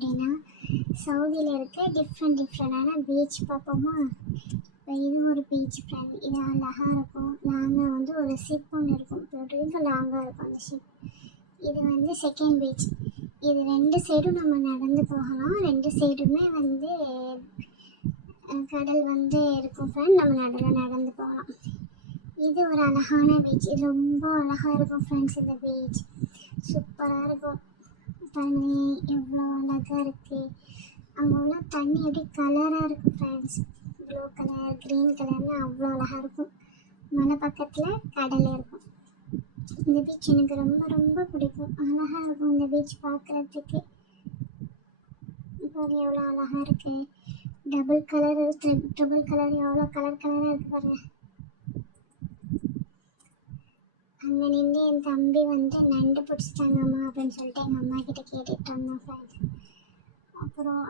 அப்படின்னா சவுதியில் இருக்க டிஃப்ரெண்டான பீச் பார்ப்போமா. இப்போ இது ஒரு பீச் ஃப்ரெண்ட், இது அழகாக இருக்கும். லாங்காக வந்து ஒரு ஷிப் ஒன்று இருக்கும், இப்போ லாங்காக இருக்கும் அந்த ஷிப். இது வந்து செகண்ட் பீச். இது 2 சைடும் நம்ம நடந்து போகலாம். 2 சைடுமே வந்து கடல் வந்து இருக்கும் ஃப்ரெண்ட், நம்ம நடந்து போகலாம். இது ஒரு அழகான பீச், இது ரொம்ப அழகாக இருக்கும் ஃப்ரெண்ட்ஸ். இந்த பீச் சூப்பராக இருக்கும். தண்ணி எவ்வளோ அழகாக இருக்குது. அங்கே உள்ள தண்ணி எப்படி கலராக இருக்கும் ஃப்ரெண்ட்ஸ், ப்ளூ கலர் க்ரீன் கலர்னு அவ்வளோ அழகாக இருக்கும். மலை பக்கத்தில் கடல் இருக்கும். இந்த பீச் எனக்கு ரொம்ப ரொம்ப பிடிக்கும். அழகாக இருக்கும் இந்த பீச் பார்க்குறதுக்கு. இப்போ எவ்வளோ அழகாக இருக்குது. டபுள் கலர் ட்ரிபிள் கலர் எவ்வளோ கலராக இருக்குது பாருங்கள். அங்கே நின்று என் தம்பி வந்து நண்டு பிடிச்சிட்டாங்கம்மா அப்படின்னு சொல்லிட்டு எங்கள் அம்மா கிட்ட கேட்டுட்டு இருந்தோம் ஃப்ரெண்ட்ஸ். அப்புறம்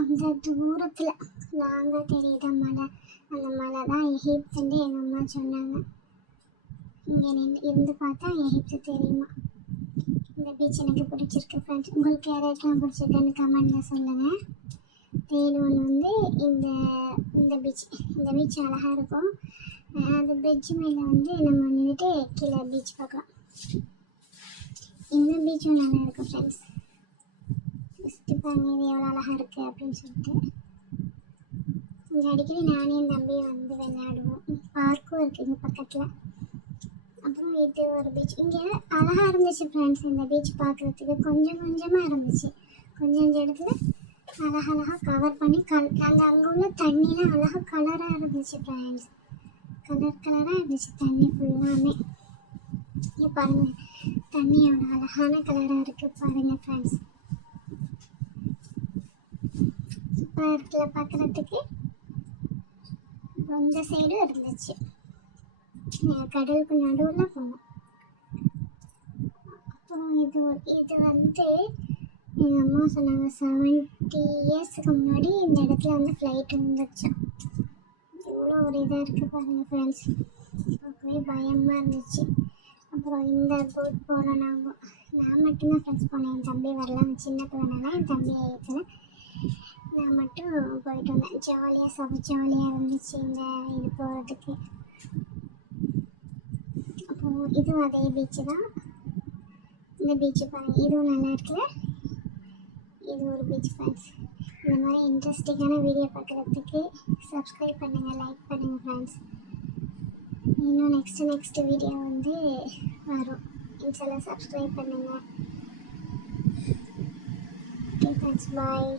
அந்த தூரத்தில் லாங்காக தெரியுத மலை, அந்த மலை தான் எகிப்துன்னு எங்கள் அம்மா சொன்னாங்க. இங்கே இருந்து பார்த்தா எகிப்து தெரியுமா. இந்த பீச் எனக்கு பிடிச்சிருக்கு ஃப்ரெண்ட்ஸ். உங்களுக்கு யாராருக்கெல்லாம் பிடிச்சிருக்குன்னு கமெண்டில் சொல்லுங்கள். தேனூன் வந்து இந்த பீச் அழகாக இருக்கும். அந்த பிரிட்ஜ் மேலே வந்து நம்ம நின்றுட்டு கீழே பீச் பார்க்கலாம். இந்த பீச்சும் நல்லா இருக்கும் ஃப்ரெண்ட்ஸ். ஃபஸ்ட்டு பாருங்க இது எவ்வளோ அழகாக இருக்குது அப்படின்னு சொல்லிட்டு. இங்கே அடிக்கடி நானே என் தம்பியை வந்து விளையாடுவோம். பார்க்கும் இருக்குது இங்கே பக்கத்தில். அப்புறம் இது ஒரு பீச். இங்கே அழகாக இருந்துச்சு ஃப்ரெண்ட்ஸ். இந்த பீச் பார்க்குறதுக்கு கொஞ்சமாக இருந்துச்சு. கொஞ்சம் இடத்துல அழகாக கவர் பண்ணி அங்கே உள்ள தண்ணிலாம் அழகாக கலராக இருந்துச்சு ஃப்ரெண்ட்ஸ். கலராக இருந்துச்சு தண்ணி ஃபுல்லாமே. இங்கே பாருங்கள் தண்ணியோட அழகான கலராக இருக்குது பாருங்கள் ஃப்ரெண்ட்ஸ். சூப்பராக இருக்குல்ல பார்க்குறதுக்கு. இந்த சைடும் இருந்துச்சு. கடலுக்கு நடுவில் போனோம். அப்புறம் இது வந்து எங்கள் அம்மா சொன்னாங்க 70 இயர்ஸுக்கு முன்னாடி இந்த இடத்துல வந்து ஃப்ளைட் வந்துருச்சோம். இவ்வளோ ஒரு இதாக இருக்குது பாருங்கள் ஃப்ரெண்ட்ஸ். பார்க்கவே பயமாக இருந்துச்சு. அப்புறம் இந்த போட் போனோம். நான் மட்டும்தான் ஃப்ரெண்ட்ஸ் போனேன். என் தம்பி வரலாம், சின்ன பிள்ளைனால என் தம்பியை ஏற்றல. நான் மட்டும் போயிட்டு வந்தேன். ஜாலியாக இருந்துச்சு இது போகிறதுக்கு. அப்புறம் இதுவும் அதே பீச்சு தான். இந்த பீச்சு பாருங்கள், இதுவும் நல்லா இருக்குல்ல. இது ஒரு பீச் ஃப்ரெண்ட்ஸ். இந்த மாதிரி இன்ட்ரெஸ்டிங்கான வீடியோ பார்க்குறதுக்கு சப்ஸ்கிரைப் பண்ணுங்கள், லைக் பண்ணுங்கள் ஃப்ரெண்ட்ஸ். இன்னும் நெக்ஸ்ட் வீடியோ வந்து வரும். இன்ஷால்லா சப்ஸ்கிரைப் பண்ணுங்கள். ஓகே ஃப்ரெண்ட்ஸ், பாய்.